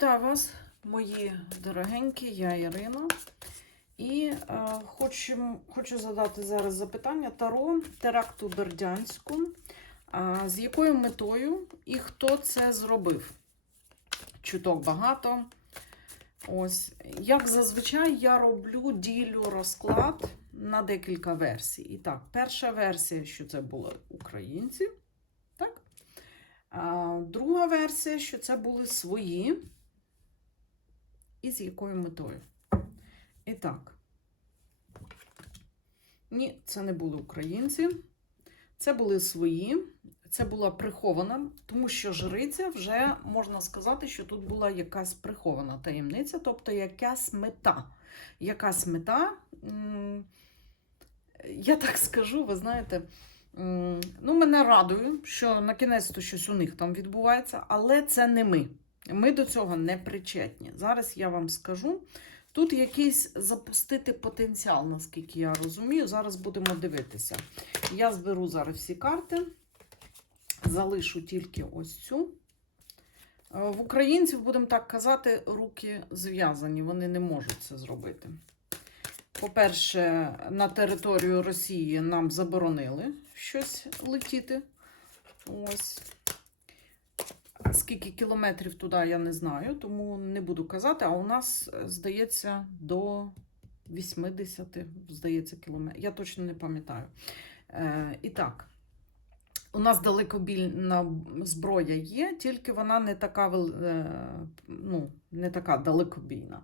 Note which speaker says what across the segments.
Speaker 1: Вітаю вас, мої дорогенькі, я Ірина. І е, хочу, хочу задати зараз запитання Таро теракту Бердянську. Е, з якою метою і хто це зробив? Чуток багато. Ось, як зазвичай, я роблю ділю розклад на декілька версій. І так, перша версія, що це були українці. Друга версія, що це були свої. І з якою метою? І так. Ні, це не були українці. Це були свої. Це була прихована, тому що жриця вже можна сказати, що тут була якась прихована таємниця, тобто якась мета. Якась мета, я так скажу, ви знаєте, ну, мене радує, що на кінець то щось у них там відбувається, але це не ми. Ми до цього не причетні. Зараз я вам скажу. Тут якийсь запустити потенціал, наскільки я розумію. Зараз будемо дивитися. Я зберу зараз всі карти, залишу тільки ось цю. Е, В українців, будемо так казати, руки зв'язані, вони не можуть це зробити. По-перше, на територію Росії нам заборонили щось летіти. Ось. Скільки кілометрів туди, я не знаю, тому не буду казати. А у нас, е, здається, до 80, здається, кілометрів. Я точно не пам'ятаю. Е, і так, у нас далекобільна зброя є, тільки вона не така, е, ну, не така далекобійна.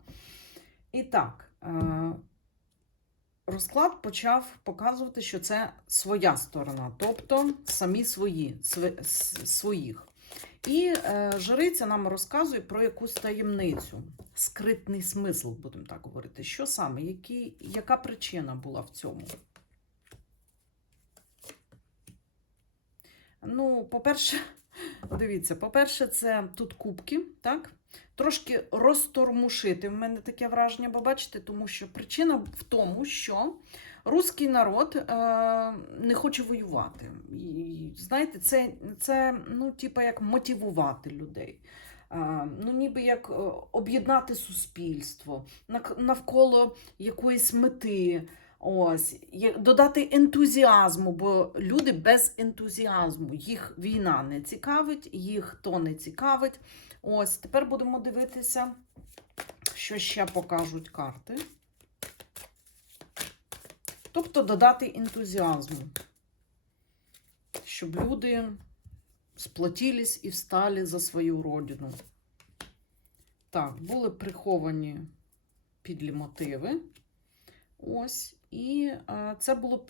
Speaker 1: І так, е, розклад почав показувати, що це своя сторона, тобто самі свої, сви- с- своїх. І е, жриця нам розказує про якусь таємницю, скритний смисл, будемо так говорити. Що саме, які, яка причина була в цьому? Ну, по-перше, дивіться, по-перше, це тут кубки, так? Трошки розтормушити. В мене таке враження, бо бачите, тому що причина в тому, що руський народ е, не хоче воювати. І знаєте, це, це ну, типа, як мотивувати людей. Е, ну, ніби як е, об'єднати суспільство навколо якоїсь мети. Ось, додати ентузіазму, бо люди без ентузіазму. Їх війна не цікавить, їх то не цікавить. Ось, тепер будемо дивитися, що ще покажуть карти. Тобто додати ентузіазму, щоб люди сплотились і встали за свою родину. Так, були приховані підлі мотиви. Ось, і це було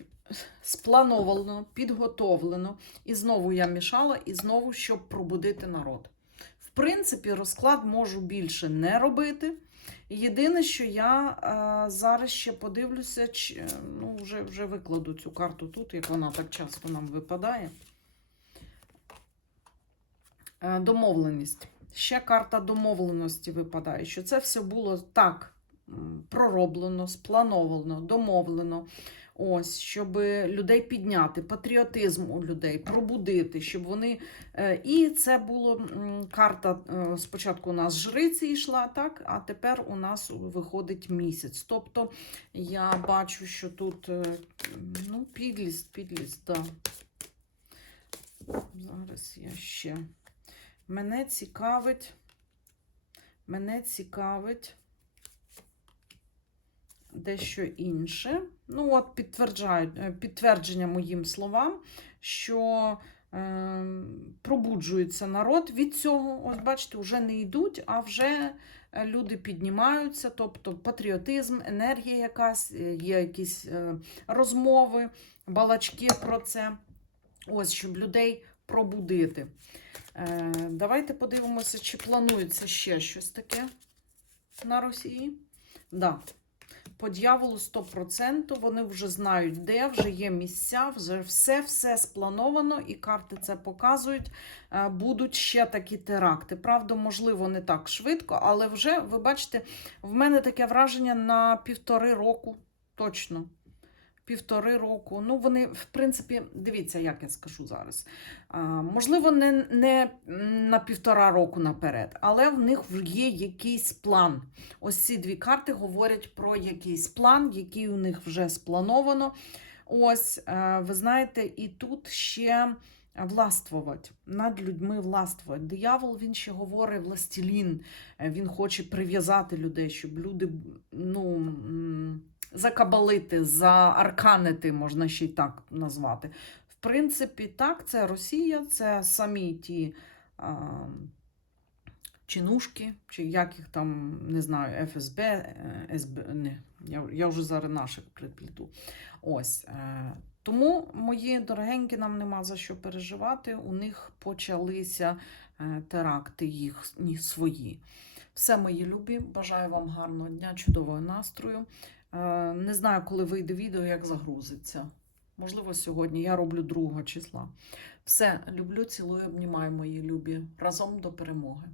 Speaker 1: сплановано, підготовлено. І знову я мішала, і знову, щоб пробудити народ. Принципі, розклад можу більше не робити. Єдине, що я е, зараз ще подивлюся, чи, ну, вже, вже викладу цю карту тут, як вона так часто нам випадає. Е, домовленість. Ще карта домовленості випадає, що це все було так пророблено, сплановано, домовлено. Ось, щоб людей підняти, патріотизм у людей, пробудити, щоб вони. е, І це було карта. е, Спочатку у нас жриці йшла, так, а тепер у нас виходить місяць. Тобто я бачу, що тут е, ну, підлість, підлість, да. Зараз я ще. Мене цікавить. Мене цікавить дещо інше. Ну, от е, підтвердження моїм словам, що е, пробуджується народ від цього. Ось, бачите, вже не йдуть, а вже е, люди піднімаються, тобто патріотизм, енергія якась, е, є якісь розмови, балачки про це. Ось, щоб людей пробудити. Е, давайте подивимося, чи планується ще щось таке на Росії. Да. По дьяволу 100%, вони вже знають, де, вже є місця, вже все-все сплановано, і карти це показують. Е, Будуть ще такі теракти. Правда, можливо, не так швидко, але вже, ви бачите, в мене таке враження на півтори року точно. Півтори року. Ну, вони, в принципі, дивіться, як я скажу зараз. А, можливо, не, не на півтора року наперед, але в них є якийсь план. Ось ці дві карти говорять про якийсь план, який у них вже сплановано. Ось, е, ви знаєте, і тут ще властвувати, над людьми властвувати. Диявол він ще говорить властелін, Е, він хоче прив'язати людей, щоб люди ну, закабалити, заарканити, можна ще й так назвати. В принципі, так, це Росія, це самі ті. А, Чинушки, чи як їх там, не знаю, ФСБ, е, СБ, не, я, я вже зараз наших припліту. Ось. Е, тому, мої дорогенькі, нам нема за що переживати. У них почалися е, теракти їхні свої. Все, мої любі. Бажаю вам гарного дня, чудового настрою. Е, Не знаю, коли вийде відео, як загрузиться. Можливо, сьогодні я роблю 2 числа. Все, люблю, цілую, обнімаю, мої любі. Разом до перемоги.